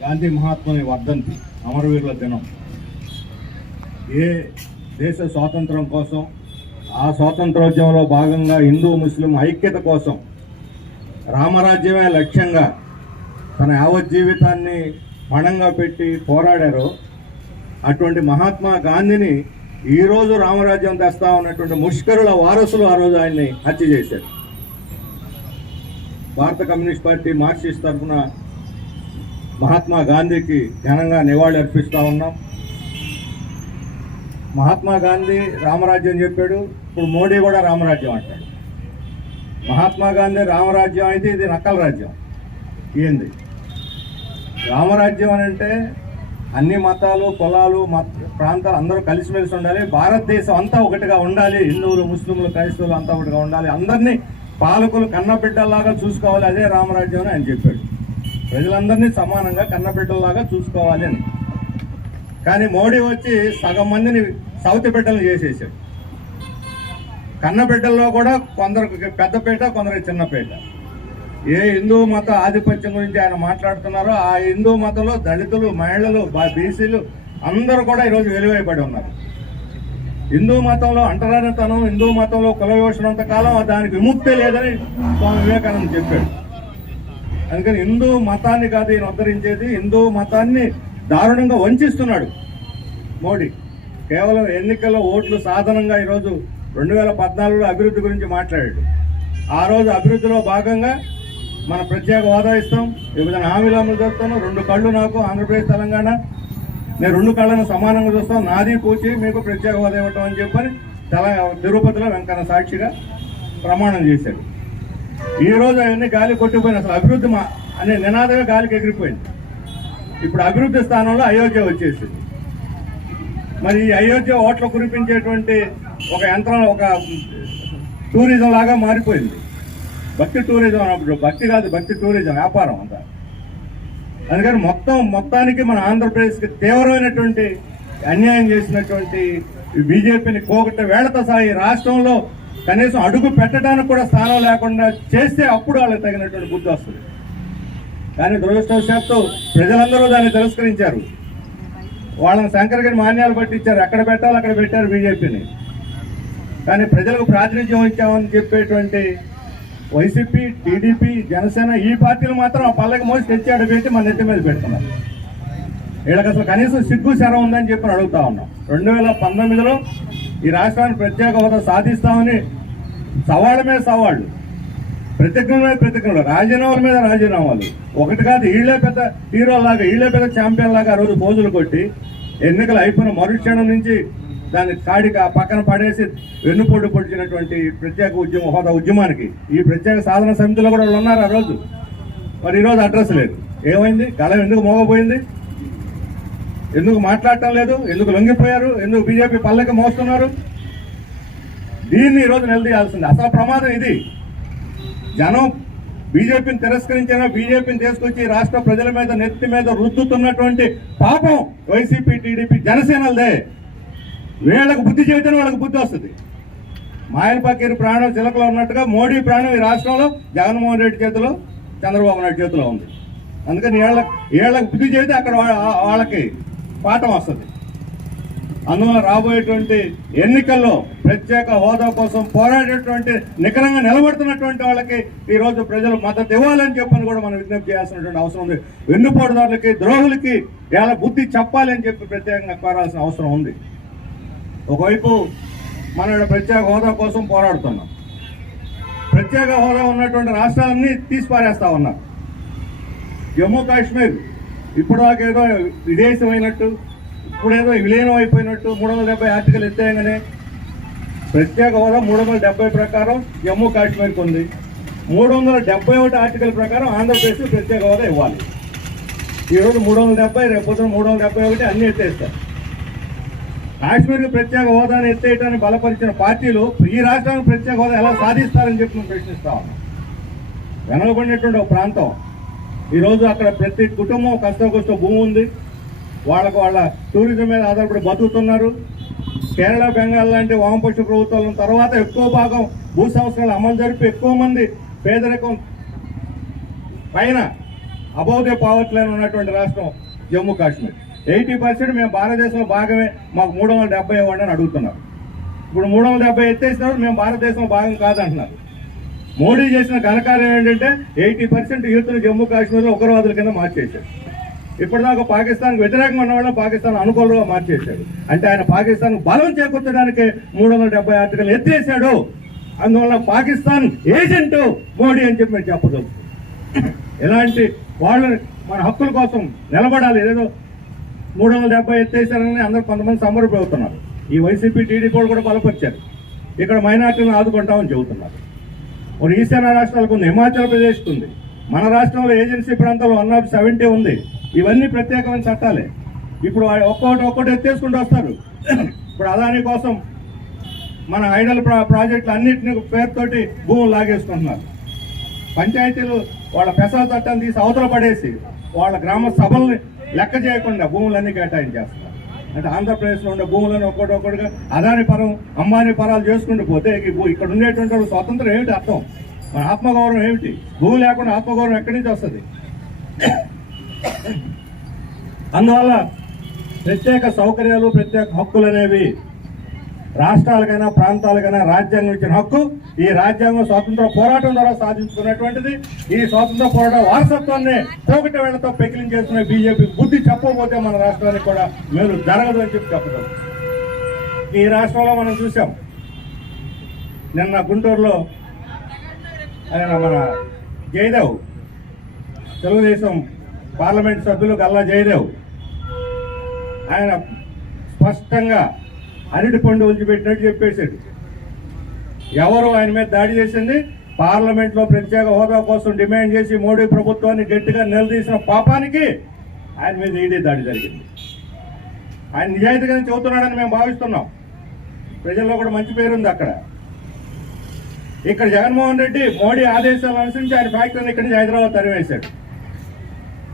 గాంధీ మహాత్ముని వర్ధంతి అమరవీరుల దినం. ఏ దేశ స్వాతంత్రం కోసం ఆ స్వాతంత్రోద్యమంలో భాగంగా హిందూ ముస్లిం ఐక్యత కోసం రామరాజ్యమే లక్ష్యంగా తన యావత్ జీవితాన్ని పణంగా పెట్టి పోరాడారు అటువంటి మహాత్మా గాంధీని ఈరోజు రామరాజ్యం తెస్తా ఉన్నటువంటి ముష్కరుల వారసులు ఆ రోజు ఆయన్ని హత్య చేశారు. భారత కమ్యూనిస్ట్ పార్టీ మార్క్సిస్ట్ తరఫున మహాత్మా గాంధీకి ఘనంగా నివాళి అర్పిస్తూ ఉన్నాం. మహాత్మా గాంధీ రామరాజ్యం చెప్పాడు ఇప్పుడు మోడీ కూడా రామరాజ్యం అంటాడు. మహాత్మా గాంధీ రామరాజ్యం అయితే ఇది నక్కల రాజ్యం. ఏంది? రామరాజ్యం అని అంటే అన్ని మతాలు కులాలు మత ప్రాంతాలు అందరూ కలిసిమెలిసి ఉండాలి. భారతదేశం అంతా ఒకటిగా ఉండాలి. హిందువులు ముస్లింలు క్రైస్తవులు అంతా ఒకటిగా ఉండాలి. అందరినీ పాలకులు కన్నబిడ్డల్లాగా చూసుకోవాలి. అదే రామరాజ్యం అని ఆయన చెప్పాడు. ప్రజలందరినీ సమానంగా కన్నబిడ్డల్లాగా చూసుకోవాలి అని. కానీ మోడీ వచ్చి సగం మందిని సౌతి బిడ్డలు చేసేసాడు. కన్నబిడ్డల్లో కూడా కొందరికి పెద్దపేట కొందరికి చిన్నపేట ఏ హిందూ మత ఆధిపత్యం గురించి ఆయన మాట్లాడుతున్నారో ఆ హిందూ మతంలో దళితులు మహిళలు బీసీలు అందరూ కూడా ఈరోజు వెలువైపడి ఉన్నారు. హిందూ మతంలో అంటరానితనం హిందూ మతంలో కుల వివక్షణంత కాలం దానికి విముక్తి లేదని స్వామి వివేకానంద చెప్పాడు. అందుకని హిందూ మతాన్ని కాదు ఈయన ఉద్ధరించేది. హిందూ మతాన్ని దారుణంగా వంచిస్తున్నాడు మోడీ. కేవలం ఎన్నికల్లో ఓట్లు సాధనంగా ఈరోజు రెండు వేల పద్నాలుగులో అభివృద్ధి గురించి మాట్లాడాడు. ఆ రోజు అభివృద్ధిలో భాగంగా మన ప్రత్యేక హోదా ఇస్తాం. వివిధ హామీలు అమలు చేస్తాను రెండు కళ్ళు నాకు ఆంధ్రప్రదేశ్ తెలంగాణ. నేను రెండు కళ్ళను సమానంగా చూస్తాం. నాది పూచి మీకు ప్రత్యేక హోదా ఇవ్వటం అని చెప్పని తెల తిరుపతిలో వెంకన్న సాక్షిగా ప్రమాణం చేశాడు. ఈ రోజు అవన్నీ గాలి కొట్టిపోయిన అసలు అభివృద్ధి మా అనే నినాదమే గాలికి ఎగిరిపోయింది. ఇప్పుడు అభివృద్ధి స్థానంలో అయోధ్య వచ్చేసింది. మరి ఈ అయోధ్య ఓట్లు కురిపించేటువంటి ఒక యంత్రం ఒక టూరిజం లాగా మారిపోయింది. భక్తి టూరిజం అన్నప్పుడు భక్తి కాదు భక్తి టూరిజం వ్యాపారం అంతా. అందుకని మొత్తం మొత్తానికి మన ఆంధ్రప్రదేశ్కి తీవ్రమైనటువంటి అన్యాయం చేసినటువంటి బీజేపీని కోగట్ట వేళతో సాయి రాష్ట్రంలో కనీసం అడుగు పెట్టడానికి కూడా స్థానం లేకుండా చేస్తే అప్పుడు వాళ్ళకి తగినటువంటి బుద్ధి వస్తుంది. కానీ దురదృష్టవశాత్తు ప్రజలందరూ దాన్ని తిరస్కరించారు. వాళ్ళని శంకరగిరి మాన్యాలు పట్టించారు. ఎక్కడ పెట్టాలి అక్కడ పెట్టారు బీజేపీని. కానీ ప్రజలకు ప్రాతినిధ్యం ఇచ్చామని చెప్పేటువంటి వైసీపీ టీడీపీ జనసేన ఈ పార్టీలు మాత్రం ఆ పల్లకి మోసి తెచ్చాడు పెట్టి మన నెత్తి మీద పెడుతున్నారు. వీళ్ళకి అసలు కనీసం సిగ్గు శరం ఉందని చెప్పి అడుగుతా ఉన్నాం. రెండు వేల పంతొమ్మిదిలో ఈ రాష్ట్రానికి ప్రత్యేక హోదా సాధిస్తామని సవాళ్ళ మీద సవాళ్ళు ప్రతిజ్ఞల మీద ప్రతిజ్ఞలు రాజీనామాల మీద రాజీనామాలు. ఒకటి కాదు వీళ్ళే పెద్ద హీరో లాగా వీళ్ళే పెద్ద ఛాంపియన్ లాగా ఆ రోజు పోజులు కొట్టి ఎన్నికలు అయిపోయిన మరుక్షణం నుంచి దాన్ని కాడికి ఆ పక్కన పడేసి వెన్నుపోటు పొడిచినటువంటి ప్రత్యేక ఉద్యమ హోదా ఉద్యమానికి. ఈ ప్రత్యేక సాధన సమితిలో కూడా వాళ్ళు ఉన్నారు ఆ రోజు. మరి ఈరోజు అడ్రస్ లేదు. ఏమైంది? గలం ఎందుకు మోగపోయింది? ఎందుకు మాట్లాడటం లేదు? ఎందుకు లొంగిపోయారు? ఎందుకు బీజేపీ పల్లెకి మోస్తున్నారు? దీన్ని ఈరోజు నిలదీయాల్సింది. అసలు ప్రమాదం ఇది. జనం బీజేపీని తిరస్కరించిన బీజేపీని తీసుకొచ్చి ఈ రాష్ట్ర ప్రజల మీద నెత్తి మీద రుద్దుతున్నటువంటి పాపం వైసీపీ టీడీపీ జనసేనలదే. వీళ్ళకు బుద్ధి చెబితేనే వాళ్ళకి బుద్ధి వస్తుంది. మాయల ప్రాణం చిలకలో ఉన్నట్టుగా మోడీ ప్రాణం ఈ రాష్ట్రంలో జగన్మోహన్ రెడ్డి చేతిలో చంద్రబాబు నాయుడు చేతిలో ఉంది. అందుకని వీళ్ళ వీళ్ళకి బుద్ధి చెబితే అక్కడ వాళ్ళకి పాఠం వస్తుంది. అందువల్ల రాబోయేటువంటి ఎన్నికల్లో ప్రత్యేక హోదా కోసం పోరాడేటువంటి నికరంగా నిలబడుతున్నటువంటి వాళ్ళకి ఈరోజు ప్రజలు మద్దతు ఇవ్వాలని చెప్పని కూడా మనం విజ్ఞప్తి చేయాల్సినటువంటి అవసరం ఉంది. వెన్నుపోటుదారులకి ద్రోహులకి ఎలా బుద్ధి చెప్పాలని చెప్పి ప్రత్యేకంగా కోరాల్సిన అవసరం ఉంది. ఒకవైపు మనం ప్రత్యేక హోదా కోసం పోరాడుతున్నాం. ప్రత్యేక హోదా ఉన్నటువంటి రాష్ట్రాలన్నీ తీసిపారేస్తా ఉన్నారు. జమ్మూ కాశ్మీర్ ఇప్పుడు ఏదో విదేశమైనట్టు ఇప్పుడేదో విలీనం అయిపోయినట్టు మూడు వందల డెబ్బై ఆర్టికల్ ఎత్తేయగానే ప్రత్యేక హోదా మూడు వందల డెబ్బై ప్రకారం జమ్మూ కాశ్మీర్కి ఉంది. మూడు వందల డెబ్బై ఒకటి ఆర్టికల్ ప్రకారం ఆంధ్రప్రదేశ్ ప్రత్యేక హోదా ఇవ్వాలి. ఈరోజు మూడు వందల డెబ్బై రేపొద్దున మూడు వందల డెబ్బై ఒకటి అన్ని ఎత్తేస్తారు. కాశ్మీర్కి ప్రత్యేక హోదాను ఎత్తేయటాన్ని బలపరిచిన పార్టీలు ఈ రాష్ట్రానికి ప్రత్యేక హోదా ఎలా సాధిస్తారని చెప్పి మేము ప్రశ్నిస్తా ఉన్నాం. వెనకబడినటువంటి ఒక ప్రాంతం ఈరోజు అక్కడ ప్రతి కుటుంబం కష్టం భూమి ఉంది. వాళ్ళకు వాళ్ళ టూరిజం మీద ఆధారపడి బతుకుతున్నారు. కేరళ బెంగాల్ లాంటి వామపక్ష ప్రభుత్వాల తర్వాత ఎక్కువ భాగం భూ సంస్కరణలు అమలు జరిపి ఎక్కువ మంది పేదరికం పైన అబౌదే ది పావర్టీ లైన్ ఉన్నటువంటి రాష్ట్రం జమ్మూ కాశ్మీర్. ఎయిటీ పర్సెంట్ మేము భారతదేశంలో భాగమే మాకు మూడు వందల డెబ్బై ఇవ్వండి అని అడుగుతున్నారు. ఇప్పుడు మూడు వందల డెబ్బై ఎత్తేసినప్పుడు మేము భారతదేశంలో భాగం కాదంటున్నారు. మోడీ చేసిన ఘనకార్యం ఏంటంటే ఎయిటీ పర్సెంట్ యూత్ను జమ్మూ కాశ్మీర్లో ఉగ్రవాదుల కింద మార్చేశాడు ఇప్పటిదాకా పాకిస్తాన్కి వ్యతిరేకంగా ఉన్నవాళ్ళని పాకిస్తాన్ అనుకూలంగా మార్చేశాడు అంటే ఆయన పాకిస్తాన్ బలం చేకూర్చడానికి మూడు వందల డెబ్బై ఆర్టికల్ ఎత్తేసాడు. అందువల్ల పాకిస్తాన్ ఏజెంట్ మోడీ అని చెప్పి మేము చెప్పగలుగుతాం ఎలాంటి వాళ్ళని మన హక్కుల కోసం నిలబడాలి. ఏదో మూడు వందల డెబ్బై ఎత్తేసారని అందరూ కొంతమంది సంబరపడుతున్నారు. ఈ వైసీపీ టీడీపీ కూడా బలపరిచారు. ఇక్కడ మైనార్టీలను ఆదుకుంటామని చెబుతున్నారు. మరి ఈశాన్య రాష్ట్రాలకు ఉంది. హిమాచల్ ప్రదేశ్కి ఉంది. మన రాష్ట్రంలో ఏజెన్సీ ప్రాంతంలో వన్ ఆఫ్ సెవెంటీ ఉంది. ఇవన్నీ ప్రత్యేకమైన చట్టాలే. ఇప్పుడు ఒక్కొక్కటి ఒక్కొక్కటి ఎత్తేసుకుంటూ వస్తారు. ఇప్పుడు అదాని కోసం మన ఐడల్ ప్రా ప్రాజెక్టులు అన్నింటినీ పేరుతోటి భూములు లాగేసుకుంటున్నారు. పంచాయతీలు వాళ్ళ పెసల చట్టాన్ని తీసి అవతల పడేసి వాళ్ళ గ్రామ సభల్ని లెక్క చేయకుండా భూములన్నీ కేటాయించేస్తున్నారు. అంటే ఆంధ్రప్రదేశ్లో ఉండే భూములను ఒక్కొక్కటి ఒక్కొక్కటిగా అదాని పరం అంబానీ పరాలు చేసుకుంటూ పోతే ఇక్కడ ఉండేటువంటి స్వాతంత్రం ఏమిటి అర్థం? మన ఆత్మగౌరవం ఏమిటి? భూమి లేకుండా ఆత్మగౌరవం ఎక్కడి నుంచి వస్తుంది? అందువల్ల ప్రత్యేక సౌకర్యాలు ప్రత్యేక హక్కులు అనేవి రాష్ట్రాలకైనా ప్రాంతాలకైనా రాజ్యాంగం ఇచ్చిన హక్కు ఈ రాజ్యాంగం స్వాతంత్ర పోరాటం ద్వారా సాధించుకున్నటువంటిది. ఈ స్వాతంత్ర పోరాట వారసత్వాన్ని పోగొట్టే వేళతో పెకిలించేస్తున్న బీజేపీ బుద్ధి చెప్పకపోతే మన రాష్ట్రానికి కూడా మేలు జరగదు అని చెప్పి చెప్పడం ఈ రాష్ట్రంలో మనం చూసాం నిన్న గుంటూరులో ఆయన మన జయదేవ్ తెలుగుదేశం పార్లమెంట్ సభ్యులు గల్లా జయదేవ్ ఆయన స్పష్టంగా అరటి పండు ఉంచిపెట్టినట్టు చెప్పేశాడు. ఎవరు ఆయన మీద దాడి చేసింది? పార్లమెంట్లో ప్రత్యేక హోదా కోసం డిమాండ్ చేసి మోడీ ప్రభుత్వాన్ని గట్టిగా నిలదీసిన పాపానికి ఆయన మీద ఈడీ దాడి జరిగింది? ఆయన నిజాయితీగానే చెబుతున్నాడని మేము భావిస్తున్నాం. ప్రజల్లో కూడా మంచి పేరుంది అక్కడ. ఇక్కడ జగన్మోహన్ రెడ్డి మోడీ ఆదేశాలు అనుసరించి ఆయన ఫ్యాక్టరీని ఇక్కడి నుంచి హైదరాబాద్ తరివేశాడు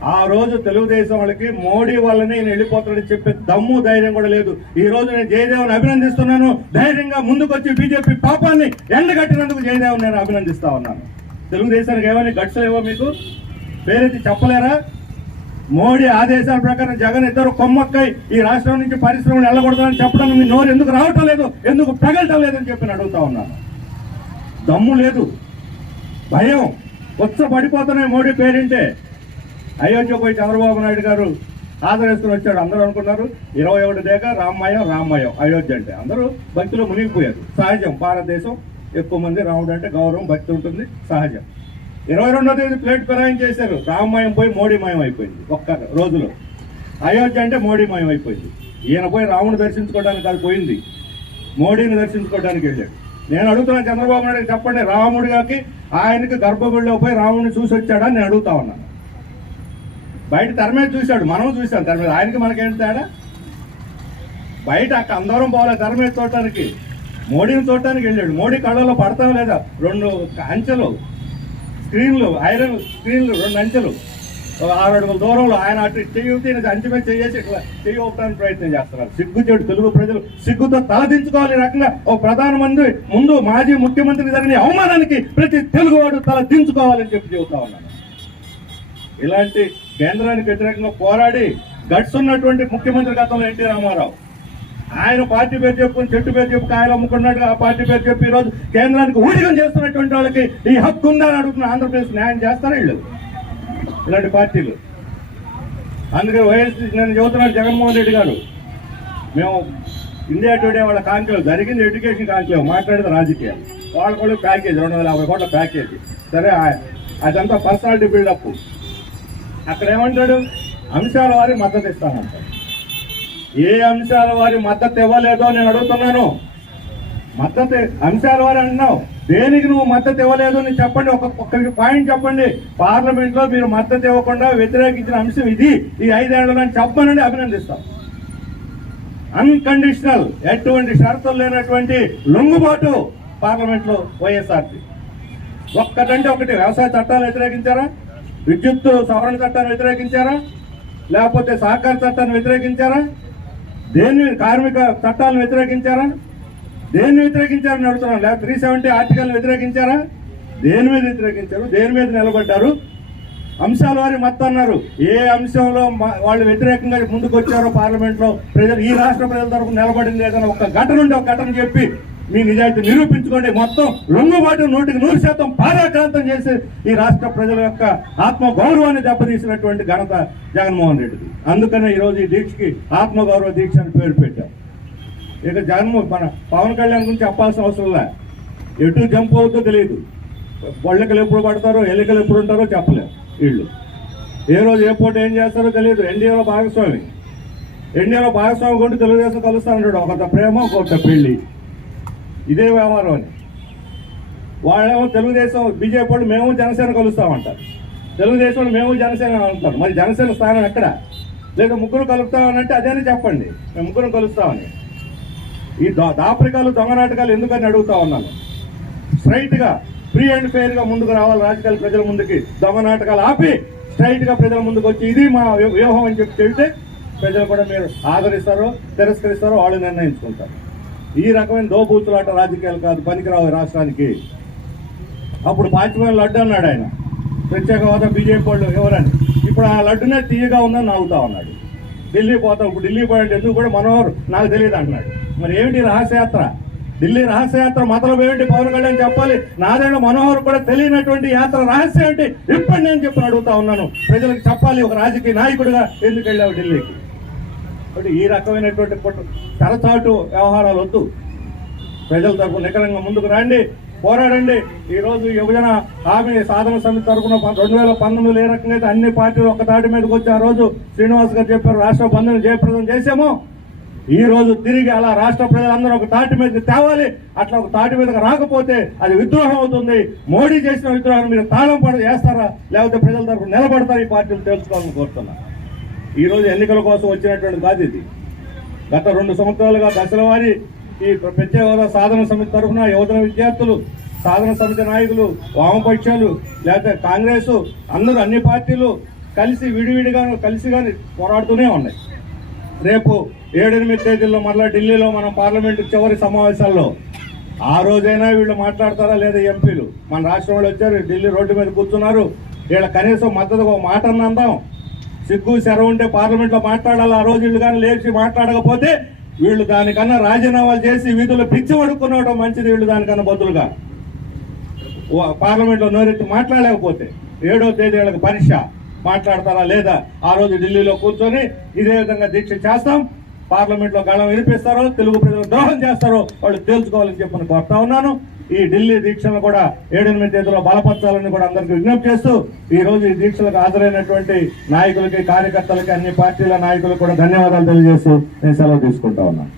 ఆ రోజు తెలుగుదేశం వాళ్ళకి మోడీ వాళ్ళని నేను వెళ్ళిపోతాడని చెప్పే దమ్ము ధైర్యం కూడా లేదు. ఈ రోజు నేను జయదేవ్ని అభినందిస్తున్నాను. ధైర్యంగా ముందుకొచ్చి బీజేపీ పాపాన్ని ఎండగట్టినందుకు జయదేవ్ నేను అభినందిస్తా ఉన్నాను. తెలుగుదేశానికి ఏమని గట్సలేవో మీకు? పేరెత్తి చెప్పలేరా? మోడీ ఆదేశాల ప్రకారం జగన్ ఇద్దరు కొమ్మక్కై ఈ రాష్ట్రం నుంచి పరిశ్రమలు వెళ్ళకూడదని చెప్పడానికి మీ నోరు ఎందుకు రావటం లేదు ఎందుకు ప్రగలటం లేదని చెప్పి అడుగుతా ఉన్నాను. దమ్ము లేదు. భయం. వచ్చ పడిపోతున్నాయి మోడీ పేరింటే. అయోధ్య పోయి చంద్రబాబు నాయుడు గారు ఆదరిస్తూ వచ్చాడు. అందరూ అనుకున్నారు ఇరవై ఒకటి దేక రామాయం రామాయం అయోధ్య అంటే. అందరూ భక్తులు మునిగిపోయారు. సహజం. భారతదేశం ఎక్కువ మంది రాముడు అంటే గౌరవం భక్తి ఉంటుంది సహజం. ఇరవై రెండో తేదీ ప్లేట్ ఫిరాయింగ్ చేశారు. రామాయం పోయి మోడీమయం అయిపోయింది ఒక్క రోజులో. అయోధ్య అంటే మోడీమయం అయిపోయింది. ఈయన పోయి రాముడు దర్శించుకోవడానికి అది పోయింది. మోడీని దర్శించుకోవడానికి వెళ్ళాడు. నేను అడుగుతున్నాను చంద్రబాబు నాయుడు చెప్పండి రాముడిగాకి ఆయనకి గర్భగుడిలో పోయి రాముడిని చూసి వచ్చాడని నేను అడుగుతా ఉన్నాను బయట తెర మీద చూశాడు మనం చూసాం తెర మీద. ఆయనకి మనకేంటి తేడా? బయట అక్కడ అందరం పోవాలి తెర మీద చూడటానికి. మోడీని చూడటానికి వెళ్ళాడు. మోడీ కళ్ళలో పడతాం లేదా? రెండు అంచెలు స్క్రీన్లు ఐరన్ స్క్రీన్లు రెండు అంచెలు. ఒక ఆరు అడుగుల దూరంలో ఆయన అటు చెయ్యి ఊపి అంచె మీద చేసి ఇట్లా చెయ్యి ప్రయత్నం చేస్తున్నారు. సిగ్గుచేడు తెలుగు ప్రజలు సిగ్గుతో తలదించుకోవాలి రకంగా ఒక ప్రధానమంత్రి ముందు మాజీ ముఖ్యమంత్రి జరిగిన అవమానానికి ప్రతి తెలుగువాడు తల దించుకోవాలని చెప్పి చెబుతా ఉన్నాను ఇలాంటి కేంద్రానికి వ్యతిరేకంగా పోరాడి గట్స్ ఉన్నటువంటి ముఖ్యమంత్రి గతంలో ఎన్టీ రామారావు. ఆయన పార్టీ పేరు చెప్పుకుని చెట్టు పేరు చెప్పు కాయలు అమ్ముకున్నట్టుగా ఆ పార్టీ పేరు చెప్పి ఈరోజు కేంద్రానికి ఊడిగం చేస్తున్నటువంటి వాళ్ళకి ఈ హక్కు ఉందని అడుగుతున్న ఆంధ్రప్రదేశ్ న్యాయం చేస్తారా వీళ్ళు? ఇలాంటి పార్టీలు. అందుకే వైఎస్ నేను చెబుతున్నాను జగన్మోహన్ రెడ్డి గారు. మేము ఇండియా టుడే వాళ్ళ కాంక్లేవ్ జరిగింది ఎడ్యుకేషన్ కాంక్లేవ్ మాట్లాడేది రాజకీయం వాళ్ళ కూడా ప్యాకేజ్ రెండు వందల యాభై కోట్ల ప్యాకేజ్. సరే అదంతా పర్సనాలిటీ బిల్డప్. అక్కడ ఏమంటాడు? అంశాల వారి మద్దతు ఇస్తానంటాడు. ఏ అంశాల వారి మద్దతు ఇవ్వలేదో నేను అడుగుతున్నాను. మద్దతు అంశాల వారి అంటున్నావు. దేనికి నువ్వు మద్దతు ఇవ్వలేదు అని చెప్పండి. ఒక పాయింట్ చెప్పండి. పార్లమెంట్లో మీరు మద్దతు ఇవ్వకుండా వ్యతిరేకించిన అంశం ఇది. ఈ ఐదేళ్ళలో అని చెప్పమని అభినందిస్తాం అన్కండిషనల్ ఎటువంటి షరతులు లేనటువంటి లొంగుబాటు పార్లమెంట్లో వైఎస్ఆర్పి. ఒక్కటంటే ఒకటి. వ్యవసాయ చట్టాలు వ్యతిరేకించారా? విద్యుత్ సవరణ చట్టాన్ని వ్యతిరేకించారా? లేకపోతే సహకార చట్టాన్ని వ్యతిరేకించారా? దేన్ని కార్మిక చట్టాలను వ్యతిరేకించారా? దేన్ని వ్యతిరేకించారని అడుగుతున్నాం లేకపోతే త్రీ సెవెంటీ ఆర్టికల్ వ్యతిరేకించారా? దేని మీద వ్యతిరేకించారు? దేని మీద నిలబడ్డారు? అంశాల వారి మత్తు అన్నారు. ఏ అంశంలో వాళ్ళు వ్యతిరేకంగా ముందుకు వచ్చారో పార్లమెంట్లో ప్రజలు ఈ రాష్ట్ర ప్రజల తరఫున నిలబడింది లేదని ఒక ఘటన ఉంటే ఒక ఘటన చెప్పి మీ నిజాయితీ నిరూపించుకోండి. మొత్తం లొంగుబాటు నూటికి నూరు శాతం పారాక్రాంతం చేసి ఈ రాష్ట్ర ప్రజల యొక్క ఆత్మ గౌరవాన్ని దెబ్బతీసినటువంటి ఘనత జగన్మోహన్ రెడ్డిది. అందుకనే ఈరోజు ఈ దీక్షకి ఆత్మగౌరవ దీక్ష అని పేరు పెట్టాం. ఇక జగన్మోహన్ మన పవన్ కళ్యాణ్ గురించి చెప్పాల్సిన అవసరం లే. ఎటు జంప్ అవుతుందో తెలియదు. బొళ్ళకలు ఎప్పుడు పడతారో ఎలికలు ఎప్పుడు ఉంటారో చెప్పలేం వీళ్ళు. ఏ రోజు ఏ పూట ఏం చేస్తారో తెలియదు. ఎన్డీఏలో భాగస్వామి. ఎన్డీఏలో భాగస్వామి కొంటే తెలుగుదేశం కలుస్తా ఉంటాడు ఒక ప్రేమ ఒక పెళ్ళి. ఇదే వ్యవహారం అని వాళ్ళేమో తెలుగుదేశం బీజేపీ వాళ్ళు మేము జనసేన కలుస్తామంటారు. తెలుగుదేశం వాళ్ళు మేము జనసేన అంటారు. మరి జనసేన స్థానం ఎక్కడ? లేదా ముగ్గురు కలుపుతామని అంటే అదేనే చెప్పండి. మేము ముగ్గురు కలుస్తామని. ఈ దాపరికాలు దొంగ నాటకాలు ఎందుకని అడుగుతా ఉన్నాను? స్ట్రైట్గా ఫ్రీ అండ్ ఫెయిర్గా ముందుకు రావాలి రాజకీయాలు ప్రజల ముందుకి. దొంగ నాటకాలు ఆపి స్ట్రైట్గా ప్రజల ముందుకు వచ్చి ఇది మా వ్యూహం అని చెప్పి చెబితే ప్రజలు కూడా మీరు ఆదరిస్తారో తిరస్కరిస్తారో వాళ్ళు నిర్ణయించుకుంటారు. ఈ రకమైన దోబూతులాట రాజకీయాలు కాదు పనికిరావు రాష్ట్రానికి. అప్పుడు పాచిపోయిన లడ్డు అన్నాడు ఆయన. ప్రత్యేక హోదా బీజేపీ వాళ్ళు ఎవరని ఇప్పుడు ఆ లడ్డునే తీయగా ఉందని నవ్వుతా ఉన్నాడు. ఢిల్లీ పోతాం ఇప్పుడు ఢిల్లీ పోయాడు ఎందుకు కూడా మనోహర్ నాకు తెలియదు అంటున్నాడు. మరి ఏమిటి రహస్యయాత్ర? ఢిల్లీ రహస్యయాత్ర మతలం ఏమిటి? పవన్ కళ్యాణ్ చెప్పాలి. నాదేళ్ళ మనోహర్ కూడా తెలియనటువంటి యాత్ర రహస్యం ఏంటి? ఇప్పుడు నేను చెప్పి అడుగుతా ఉన్నాను. ప్రజలకు చెప్పాలి ఒక రాజకీయ నాయకుడిగా ఎందుకు వెళ్ళావు ఢిల్లీకి? అంటే ఈ రకమైనటువంటి కొట్టు- తరచాటు వ్యవహారాలు వద్దు. ప్రజల తరపున నికరంగా ముందుకు రండి పోరాడండి. ఈరోజు యువజన హామీ సాధన సమితి తరఫున రెండు వేల పంతొమ్మిదిలో ఏ రకంగా అయితే అన్ని పార్టీలు ఒక తాటి మీదకి వచ్చి ఆ రోజు శ్రీనివాస్ గారు చెప్పారు రాష్ట్ర బంధుని జయప్రదం చేశాము. ఈ రోజు తిరిగి అలా రాష్ట్ర ప్రజలందరూ ఒక తాటి మీదకి తేవాలి. అట్లా ఒక తాటి మీదకి రాకపోతే అది విద్రోహం అవుతుంది. మోడీ చేసిన విద్రోహం మీరు తాళం పడ చేస్తారా? లేకపోతే ప్రజల తరపున నిలబడతారు? ఈ పార్టీలు తెలుసుకోవాలని కోరుతున్నా ఈ రోజు ఎన్నికల కోసం వచ్చినటువంటి కాదు ఇది. గత రెండు సంవత్సరాలుగా దశలవారి ఈ ప్రత్యేక హోదా సాధన సమితి తరఫున యువజన విద్యార్థులు సాధన సమితి నాయకులు వామపక్షాలు లేకపోతే కాంగ్రెస్ అందరూ అన్ని పార్టీలు కలిసి విడివిడిగా కలిసి కానీ పోరాడుతూనే ఉన్నాయి. రేపు ఏడెనిమిది తేదీల్లో మళ్ళీ ఢిల్లీలో మనం పార్లమెంట్ చివరి సమావేశాల్లో. ఆ రోజైనా వీళ్ళు మాట్లాడతారా లేదా ఎంపీలు? మన రాష్ట్రం వాళ్ళు వచ్చారు ఢిల్లీ రోడ్డు మీద కూర్చున్నారు. వీళ్ళ కనీసం మద్దతుగా ఒక మాట అన్న అందాం. సిగ్గు శరం ఉంటే పార్లమెంట్లో మాట్లాడాలి ఆ రోజు వీళ్ళు కానీ లేచి మాట్లాడకపోతే వీళ్ళు దానికన్నా రాజీనామాలు చేసి వీధుల్లో పిచ్చి పడుకునవడం మంచిది వీళ్ళు దానికన్నా బదులుగా పార్లమెంట్లో నోరెత్తి మాట్లాడలేకపోతే ఏడో తేదీ వీళ్ళకి పరీక్ష మాట్లాడతారా లేదా? ఆ రోజు ఢిల్లీలో కూర్చొని ఇదే విధంగా దీక్ష చేస్తాం. పార్లమెంట్లో గళం వినిపిస్తారో తెలుగు ప్రజలు ద్రోహం చేస్తారో వాళ్ళు తేల్చుకోవాలని చెప్పని కోరుతా ఉన్నాను. ఈ ఢిల్లీ దీక్షలను కూడా ఏడెనిమిది తేదీలో బలపరచాలని కూడా అందరికీ విజ్ఞప్తి చేస్తూ ఈ రోజు ఈ దీక్షలకు హాజరైనటువంటి నాయకులకి కార్యకర్తలకి అన్ని పార్టీల నాయకులకు కూడా ధన్యవాదాలు తెలియజేస్తూ నేను సెలవు తీసుకుంటా ఉన్నాను.